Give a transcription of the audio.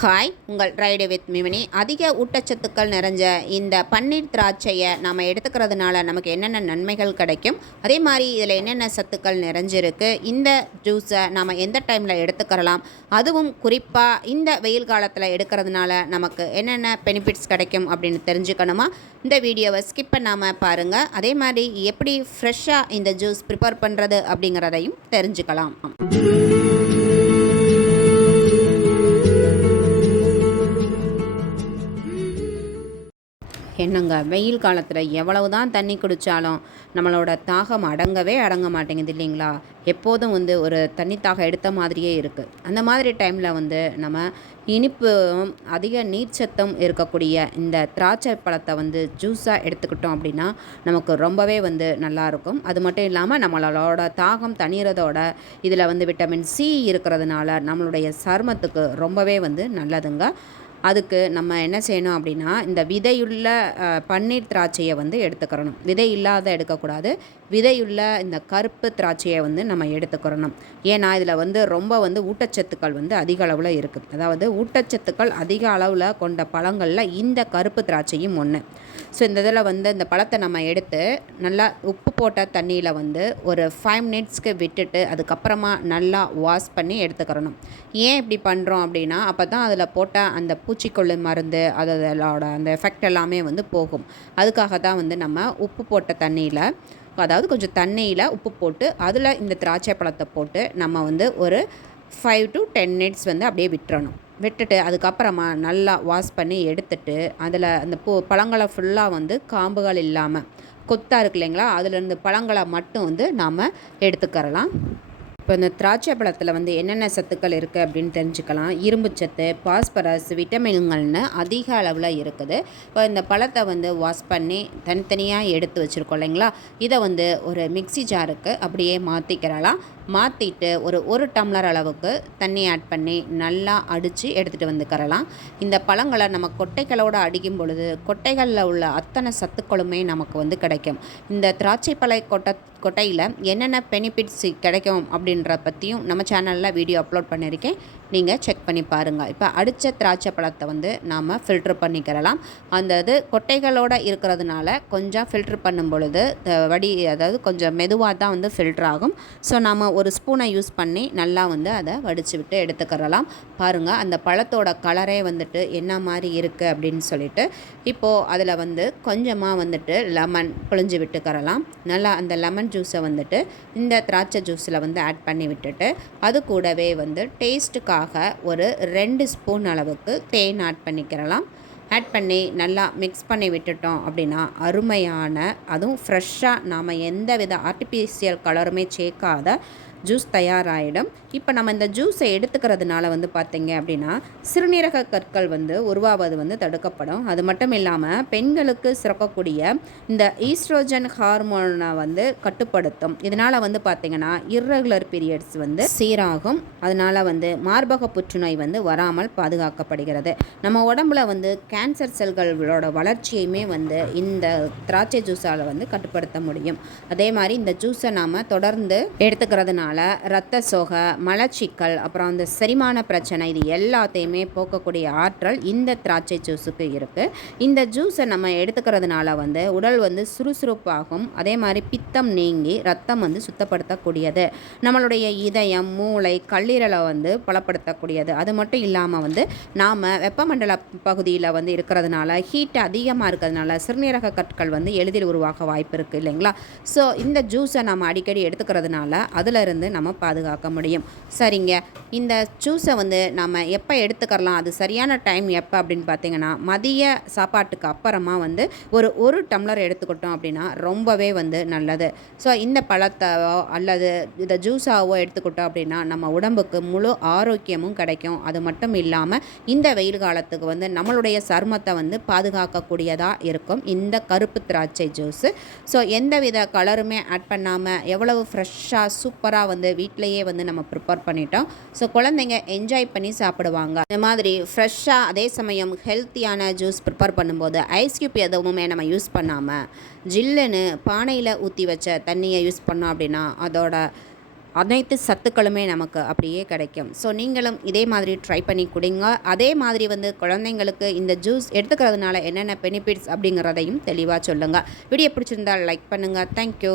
Hi உங்கள் ride with மிமினி. அதிக ஊட்டச்சத்துக்கள் நிறைஞ்ச இந்த பன்னீர் திராட்சையை நம்ம எடுத்துக்கிறதுனால நமக்கு என்னென்ன நன்மைகள் கிடைக்கும்? அதே மாதிரி இதில் என்னென்ன சத்துக்கள் நிறைஞ்சிருக்கு? இந்த ஜூஸை நாம் எந்த டைமில் எடுத்துக்கிறலாம்? அதுவும் குறிப்பாக இந்த வெயில் காலத்தில் எடுக்கிறதுனால நமக்கு என்னென்ன பெனிஃபிட்ஸ் கிடைக்கும் அப்படின்னு தெரிஞ்சுக்கணுமா? இந்த வீடியோவை ஸ்கிப் பண்ணாமல் பாருங்கள் அதே மாதிரி எப்படி ஃப்ரெஷ்ஷாக இந்த ஜூஸ் ப்ரிப்பேர் பண்ணுறது அப்படிங்கிறதையும் தெரிஞ்சுக்கலாம். என்னங்க வெயில் காலத்தில் எவ்வளவு தான் தண்ணி குடித்தாலும் நம்மளோட தாகம் அடங்கவே அடங்க மாட்டேங்குது இல்லைங்களா? எப்போதும் வந்து ஒரு தண்ணி தாகம் எடுத்த மாதிரியே இருக்குது அந்த மாதிரி டைமில் வந்து நம்ம இனிப்பும் அதிக நீர்ச்சத்தும் இருக்கக்கூடிய இந்த திராட்சை பழத்தை வந்து ஜூஸாக எடுத்துக்கிட்டோம் அப்படின்னா நமக்கு ரொம்பவே வந்து நல்லாயிருக்கும் அது மட்டும் இல்லாமல் நம்மளோட தாகம் தணிகிறதோட இதில் வந்து விட்டமின் சி இருக்கிறதுனால நம்மளுடைய சருமத்துக்கு ரொம்பவே வந்து நல்லதுங்க. அதுக்கு நம்ம என்ன செய்யணும் அப்படின்னா இந்த விதையுள்ள பன்னீர் திராட்சையை வந்து எடுத்துக்கிறணும். விதை இல்லாத எடுக்கக்கூடாது. விதையுள்ள இந்த கருப்பு திராட்சையை வந்து நம்ம எடுத்துக்கிறணும். ஏன்னா இதில் வந்து ரொம்ப வந்து ஊட்டச்சத்துக்கள் வந்து அதிக அளவில் இருக்குது அதாவது ஊட்டச்சத்துக்கள் அதிக அளவில் கொண்ட பழங்களில் இந்த கருப்பு திராட்சையும் ஒன்று ஸோ இந்த இதில் வந்து இந்த பழத்தை நம்ம எடுத்து நல்லா உப்பு போட்ட தண்ணியில் வந்து ஒரு ஃபைவ் மினிட்ஸ்க்கு விட்டுட்டு அதுக்கப்புறமா நல்லா வாஷ் பண்ணி எடுத்துக்கிறணும். ஏன் இப்படி பண்ணுறோம் அப்படின்னா அப்போ தான் அதில் போட்ட அந்த பூச்சிக்கொல்லி மருந்து அதோட அந்த எஃபெக்ட் எல்லாமே வந்து போகும். அதுக்காக தான் வந்து நம்ம உப்பு போட்ட தண்ணியில் அதாவது கொஞ்சம் தண்ணியில் உப்பு போட்டு அதில் இந்த திராட்சை பழத்தை போட்டு நம்ம வந்து ஒரு ஃபைவ் டு டென் மினிட்ஸ் வந்து அப்படியே விட்டுறணும். விட்டுட்டு அதுக்கப்புறமா நல்லா வாஷ் பண்ணி எடுத்துட்டு அதில் அந்த பூ பழங்களை ஃபுல்லாக வந்து காம்புகள் இல்லாமல் கொத்தாக இருக்கு இல்லைங்களா? அதுலேருந்து பழங்களை மட்டும் வந்து நாம் எடுத்துக்கறலாம். இப்போ இந்த திராட்சை பழத்தில் வந்து என்னென்ன சத்துக்கள் இருக்குது அப்படின்னு தெரிஞ்சுக்கலாம். இரும்பு சத்து பாஸ்பரஸ் விட்டமின்கள்னு அதிக அளவில் இருக்குது. இப்போ இந்த பழத்தை வந்து வாஷ் பண்ணி தனித்தனியாக எடுத்து வச்சுருக்கோம் இல்லைங்களா? இதை வந்து ஒரு மிக்ஸி ஜாருக்கு அப்படியே மாற்றிக்கிறலாம் மாற்றிட்டு ஒரு ஒரு டம்ளர் அளவுக்கு தண்ணி ஆட் பண்ணி நல்லா அடித்து எடுத்துகிட்டு வந்துக்கிறலாம் இந்த பழங்களை நம்ம கொட்டைகளோடு அடிக்கும் பொழுது கொட்டைகளில் உள்ள அத்தனை சத்துக்களுமே நமக்கு வந்து கிடைக்கும். இந்த திராட்சை பழ கொட்டை கொட்டையில் என்னென்ன பெனிஃபிட்ஸ் கிடைக்கும் அப்படின்ற பற்றியும் நம்ம சேனலில் வீடியோ அப்லோட் பண்ணியிருக்கேன். நீங்கள் செக் பண்ணி பாருங்கள் இப்போ அடித்த திராட்சை பழத்தை வந்து நாம் ஃபில்ட்ரு பண்ணிக்கிறலாம் அந்த இது கொட்டைகளோடு இருக்கிறதுனால கொஞ்சம் ஃபில்ட்ரு பண்ணும் பொழுது வடி அதாவது கொஞ்சம் மெதுவாக தான் வந்து ஃபில்ட்ரு ஆகும். ஸோ நாம் ஒரு ஸ்பூனை யூஸ் பண்ணி நல்லா வந்து அதை வடித்து விட்டு எடுத்துக்கிறலாம். பாருங்கள் அந்த பழத்தோட கலரே வந்துட்டு என்ன மாதிரி இருக்குது அப்படின்னு சொல்லிட்டு இப்போது அதில் வந்து கொஞ்சமாக வந்துட்டு லெமன் புழிஞ்சு விட்டுக்கிறலாம் நல்லா அந்த லெமன் ஜூஸை வந்துட்டு இந்த திராட்சை ஜூஸில் வந்து ஆட் பண்ணி விட்டுட்டு அது கூடவே வந்து டேஸ்ட்டுக்காக ஒரு ரெண்டு ஸ்பூன் அளவுக்கு தேன் ஆட் பண்ணிக்கிறலாம். ஆட் பண்ணி நல்லா மிக்ஸ் பண்ணி விட்டுட்டோம் அப்படின்னா அருமையான அதுவும் ஃப்ரெஷ்ஷாக நாம் எந்த வித ஆர்டிஃபிஷியல் கலருமே சேர்க்காத ஜூஸ் தயாராகிடும் இப்போ நம்ம இந்த ஜூஸை எடுத்துக்கிறதுனால வந்து பார்த்தீங்க அப்படின்னா சிறுநீரக கற்கள் வந்து உருவாவது வந்து தடுக்கப்படும். அது மட்டும் இல்லாமல் பெண்களுக்கு சுரக்கக்கூடிய இந்த ஈஸ்ட்ரோஜன் ஹார்மோனை வந்து கட்டுப்படுத்தும். இதனால் வந்து பார்த்தீங்கன்னா இர்ரெகுலர் பீரியட்ஸ் வந்து சீராகும். அதனால் வந்து மார்பக புற்றுநோய் வந்து வராமல் பாதுகாக்கப்படுகிறது. நம்ம உடம்புல வந்து கேன்சர் செல்களோட வளர்ச்சியுமே வந்து இந்த திராட்சை ஜூஸால் வந்து கட்டுப்படுத்த முடியும். அதே மாதிரி இந்த ஜூஸை நாம் தொடர்ந்து எடுத்துக்கிறதுனால இரத்த சோகை மலச்சிக்கல் அப்புறம் அந்த செரிமான பிரச்சனை இது எல்லாத்தையுமே போக்கக்கூடிய ஆற்றல் இந்த திராட்சை ஜூஸுக்கு இருக்குது இந்த ஜூஸை நம்ம எடுத்துக்கிறதுனால வந்து உடல் வந்து சுறுசுறுப்பாகும். அதே மாதிரி பித்தம் நீங்கி ரத்தம் வந்து சுத்தப்படுத்தக்கூடியது. நம்மளுடைய இதயம் மூளை கல்லீரலை வந்து பலப்படுத்தக்கூடியது. அது மட்டும் இல்லாமல் வந்து நாம் வெப்பமண்டல பகுதியில் வந்து இருக்கிறதுனால ஹீட் அதிகமாக இருக்கிறதுனால சிறுநீரக கற்கள் வந்து எளிதில் உருவாக வாய்ப்பு இருக்குது இல்லைங்களா? ஸோ இந்த ஜூஸை நம்ம அடிக்கடி எடுத்துக்கிறதுனால அதிலிருந்து நம்ம பாதுகாக்க முடியும். சரிங்க. இந்த ஜூஸை வந்து நம்ம எப்போ எடுத்துக்கலாம் அது சரியான டைம் எப்போ அப்படின்னு பார்த்தீங்கன்னா மதிய சாப்பாட்டுக்கு அப்புறமா வந்து ஒரு ஒரு டம்ளர் எடுத்துக்கிட்டோம் அப்படின்னா ரொம்பவே வந்து நல்லது. ஸோ இந்த பழத்தாவோ அல்லது இதை ஜூஸாவோ எடுத்துக்கிட்டோம் அப்படின்னா நம்ம உடம்புக்கு முழு ஆரோக்கியமும் கிடைக்கும். அது மட்டும் இல்லாமல் இந்த வெயில் காலத்துக்கு வந்து நம்மளுடைய சருமத்தை வந்து பாதுகாக்கக்கூடியதாக இருக்கும். இந்த கருப்பு திராட்சை ஜூஸு ஸோ எந்தவித கலருமே ஆட் பண்ணாமல் எவ்வளவு ஃப்ரெஷ்ஷாக சூப்பராக வந்து வீட்டிலையே வந்து நம்ம ப்ரிப்பேர் பண்ணிட்டோம் ஸோ குழந்தைங்க என்ஜாய் பண்ணி சாப்பிடுவாங்க. இந்த மாதிரி ஃப்ரெஷ்ஷாக அதே சமயம் ஹெல்த்தியான ஜூஸ் ப்ரிப்பேர் பண்ணும்போது ஐஸ் கியூப் எதுவுமே நம்ம யூஸ் பண்ணாமல் ஜில்லுன்னு பானையில் ஊற்றி வச்ச தண்ணியை யூஸ் பண்ணோம் அப்படின்னா அதோட அனைத்து சத்துக்களுமே நமக்கு அப்படியே கிடைக்கும். ஸோ நீங்களும் இதே மாதிரி ட்ரை பண்ணி குடிங்க. அதே மாதிரி வந்து குழந்தைங்களுக்கு இந்த ஜூஸ் எடுத்துக்கிறதுனால என்னென்ன பெனிஃபிட்ஸ் அப்படிங்கிறதையும் தெளிவாக சொல்லுங்கள் வீடியோ பிடிச்சிருந்தால் லைக் பண்ணுங்கள் தேங்க்யூ